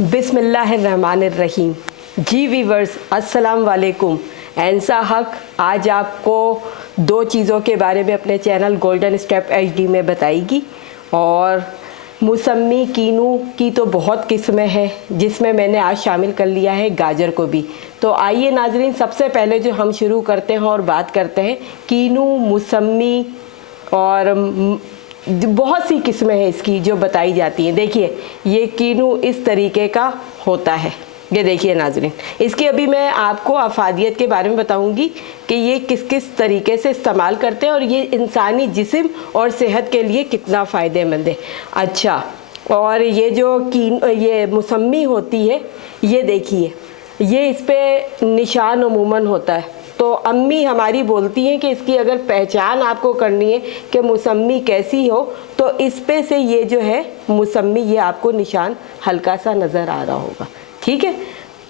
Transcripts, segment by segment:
बिस्मिल्लाहिर्रहमानिर्रहीम। जी वीवर्स, अस्सलाम वालेकुम। एंसा हक आज आपको दो चीज़ों के बारे में अपने चैनल गोल्डन स्टेप एचडी में बताएगी। और मौसमी कीनू की तो बहुत किस्में हैं, जिसमें मैंने आज शामिल कर लिया है गाजर को भी। तो आइए नाजरीन, सबसे पहले जो हम शुरू करते हैं और बात करते हैं कीनू, मौसमी और बहुत सी किस्में हैं इसकी जो बताई जाती हैं। देखिए, ये कीनू इस तरीके का होता है। ये देखिए नाजरीन, इसकी अभी मैं आपको अफादियत के बारे में बताऊंगी कि ये किस किस तरीके से इस्तेमाल करते हैं और ये इंसानी जिस्म और सेहत के लिए कितना फ़ायदेमंद है। अच्छा, और ये जो ये मौसमी होती है, ये देखिए, ये इस पर निशान अमूमन होता है। तो अम्मी हमारी बोलती हैं कि इसकी अगर पहचान आपको करनी है कि मौसमी कैसी हो, तो इस पे से ये जो है मौसमी, ये आपको निशान हल्का सा नज़र आ रहा होगा। ठीक है,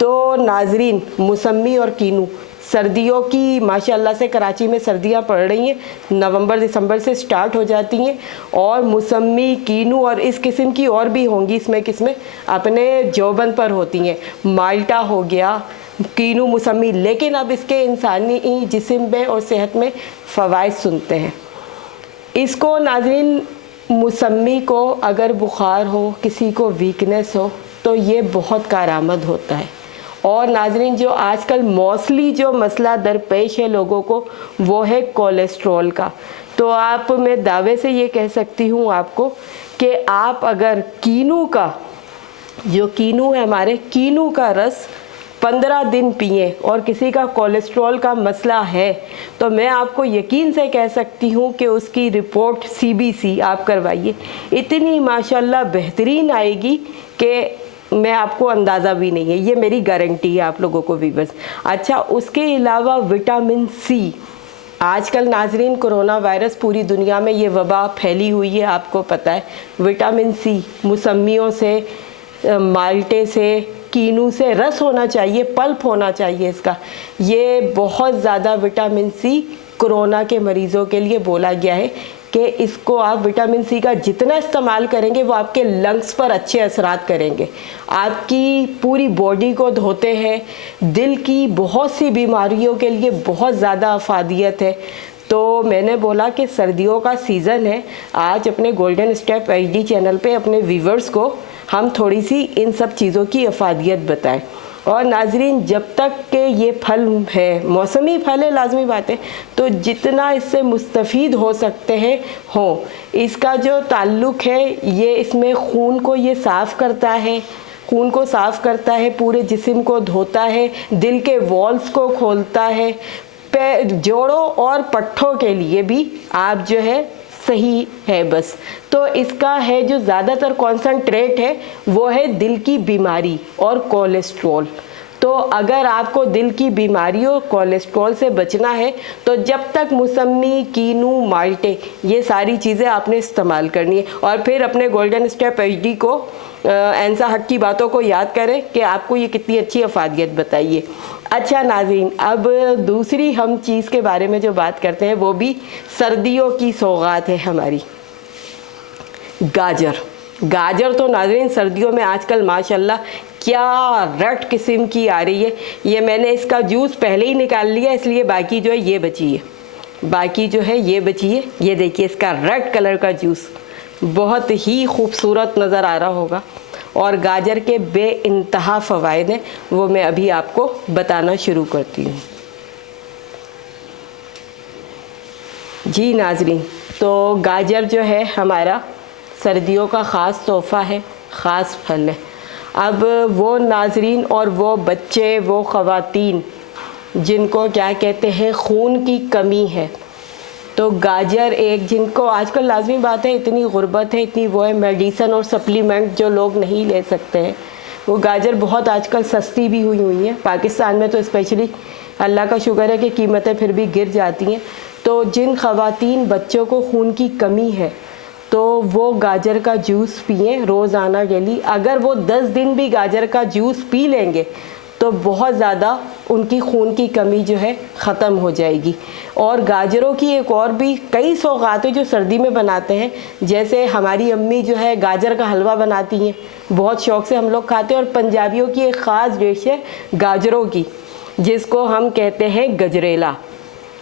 तो नाजरीन, मौसमी और कीनू सर्दियों की माशाल्लाह से कराची में सर्दियां पड़ रही हैं, नवंबर दिसंबर से स्टार्ट हो जाती हैं। और मौसमी, कीनू और इस किस्म की और भी होंगी इसमें किस्में, अपने जोबन पर होती हैं। माल्टा हो गया, कीनू, मौसमी। लेकिन अब इसके इंसानी जिस्म में और सेहत में फ़वाइद सुनते हैं। इसको नाज़रीन, मौसमी को अगर बुखार हो, किसी को वीकनेस हो, तो ये बहुत कारआमद होता है। और नाज़रीन, जो आजकल मोस्टली जो मसला दरपेश है लोगों को, वो है कोलेस्ट्रॉल का। तो आप, मैं दावे से ये कह सकती हूँ आपको कि आप अगर कीनू का, जो कीनू है हमारे, कीनू का रस 15 दिन पिए और किसी का कोलेस्ट्रॉल का मसला है, तो मैं आपको यकीन से कह सकती हूँ कि उसकी रिपोर्ट सीबीसी आप करवाइए, इतनी माशाल्लाह बेहतरीन आएगी कि मैं आपको अंदाज़ा भी नहीं है। ये मेरी गारंटी है आप लोगों को वीवर्स। अच्छा, उसके अलावा विटामिन सी, आजकल नाजरीन कोरोना वायरस पूरी दुनिया में ये वबा फैली हुई है, आपको पता है। विटामिन सी मौसमियों से, माल्टे से, कीनू से रस होना चाहिए, पल्प होना चाहिए इसका। ये बहुत ज़्यादा विटामिन सी कोरोना के मरीज़ों के लिए बोला गया है कि इसको आप विटामिन सी का जितना इस्तेमाल करेंगे वो आपके लंग्स पर अच्छे असरात करेंगे, आपकी पूरी बॉडी को धोते हैं। दिल की बहुत सी बीमारियों के लिए बहुत ज़्यादा अफादियत है। तो मैंने बोला कि सर्दियों का सीज़न है, आज अपने गोल्डन स्टेप एचडी चैनल पे अपने व्यूवर्स को हम थोड़ी सी इन सब चीज़ों की अफादियत बताएं। और नाजरीन, जब तक कि ये फल है, मौसमी फल है, लाजमी बात है, तो जितना इससे मुस्तफ़ीद हो सकते हैं हो। इसका जो ताल्लुक़ है, ये इसमें खून को ये साफ़ करता है, खून को साफ़ करता है, पूरे जिस्म को धोता है, दिल के वॉल्स को खोलता है, जोड़ों और पट्ठों के लिए भी आप जो है सही है बस। तो इसका है जो ज़्यादातर कॉन्सनट्रेट है, वो है दिल की बीमारी और कोलेस्ट्रॉल। तो अगर आपको दिल की बीमारियों, कोलेस्ट्रॉल से बचना है, तो जब तक मौसमी, कीनू, माल्टे, ये सारी चीज़ें आपने इस्तेमाल करनी है। और फिर अपने गोल्डन स्टेप एचडी को, एंसा हक की बातों को याद करें कि आपको ये कितनी अच्छी अफादियत बताइए। अच्छा नाज़रीन, अब दूसरी हम चीज़ के बारे में जो बात करते हैं, वो भी सर्दियों की सौगात है हमारी, गाजर। गाजर तो नाज़रीन सर्दियों में आजकल माशाल्लाह क्या रट किस्म की आ रही है। ये मैंने इसका जूस पहले ही निकाल लिया, इसलिए बाकी जो है ये बची है, बाकी जो है ये बची है। ये देखिए, इसका रेड कलर का जूस बहुत ही खूबसूरत नज़र आ रहा होगा। और गाजर के बेइंतहा फ़वाइद हैं, वो मैं अभी आपको बताना शुरू करती हूँ। जी नाजरीन, तो गाजर जो है हमारा सर्दियों का ख़ास तोहफ़ा है, ख़ास फल है। अब वो नाजरीन और वो बच्चे, वो ख़वातीन जिनको क्या कहते हैं, खून की कमी है, तो गाजर एक, जिनको आजकल लाजमी बात है, इतनी गुर्बत है, इतनी वो है, मेडिसन और सप्लीमेंट जो लोग नहीं ले सकते हैं, वो गाजर बहुत आजकल सस्ती भी हुई हैं। पाकिस्तान में तो स्पेशली अल्लाह का शुक्र है कि कीमतें फिर भी गिर जाती हैं। तो जिन ख़वातीन बच्चों को खून की कमी है, तो वो गाजर का जूस पिएं रोज़ाना डेली। अगर वो 10 दिन भी गाजर का जूस पी लेंगे, तो बहुत ज़्यादा उनकी खून की कमी जो है ख़त्म हो जाएगी। और गाजरों की एक और भी कई सौगातें जो सर्दी में बनाते हैं, जैसे हमारी अम्मी जो है गाजर का हलवा बनाती हैं, बहुत शौक़ से हम लोग खाते हैं। और पंजाबियों की एक ख़ास डिश है गाजरों की, जिसको हम कहते हैं गजरेला,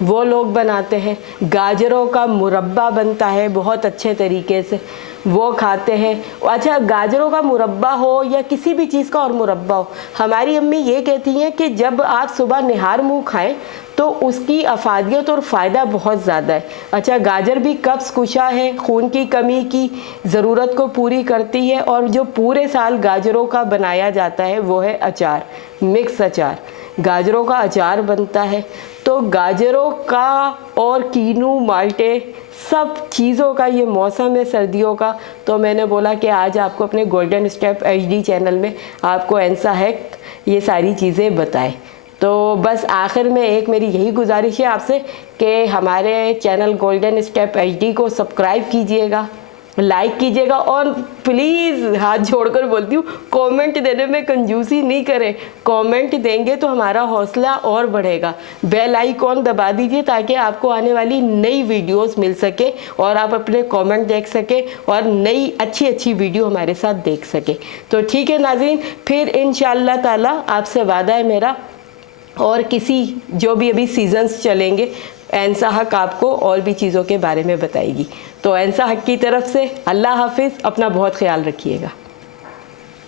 वो लोग बनाते हैं। गाजरों का मुरब्बा बनता है बहुत अच्छे तरीके से, वो खाते हैं। अच्छा, गाजरों का मुरब्बा हो या किसी भी चीज़ का और मुरब्बा हो, हमारी अम्मी ये कहती हैं कि जब आप सुबह निहार मुँह खाएं तो उसकी अफादियत और फ़ायदा बहुत ज़्यादा है। अच्छा, गाजर भी कब्ज़ कुशा है, खून की कमी की ज़रूरत को पूरी करती है। और जो पूरे साल गाजरों का बनाया जाता है वो है अचार, मिक्स अचार, गाजरों का अचार बनता है। तो गाजरों का और कीनू माल्टे सब चीज़ों का ये मौसम है सर्दियों का। तो मैंने बोला कि आज आपको अपने गोल्डन स्टेप HD चैनल में आपको एंसा हैक ये सारी चीज़ें बताएं। तो बस आखिर में एक मेरी यही गुजारिश है आपसे कि हमारे चैनल गोल्डन स्टेप HD को सब्सक्राइब कीजिएगा, लाइक कीजिएगा, और प्लीज़ हाथ जोड़कर बोलती हूँ कमेंट देने में कंजूसी नहीं करें। कमेंट देंगे तो हमारा हौसला और बढ़ेगा। बेल आइकॉन दबा दीजिए ताकि आपको आने वाली नई वीडियोस मिल सके और आप अपने कमेंट देख सके और नई अच्छी वीडियो हमारे साथ देख सके। तो ठीक है नाज़रीन, फिर इंशाअल्लाह ताला आपसे वादा है मेरा, और किसी जो भी अभी सीजन्स चलेंगे एंसा हक आपको और भी चीज़ों के बारे में बताएगी। तो एंसा हक की तरफ से अल्लाह हाफिज़, अपना बहुत ख्याल रखिएगा।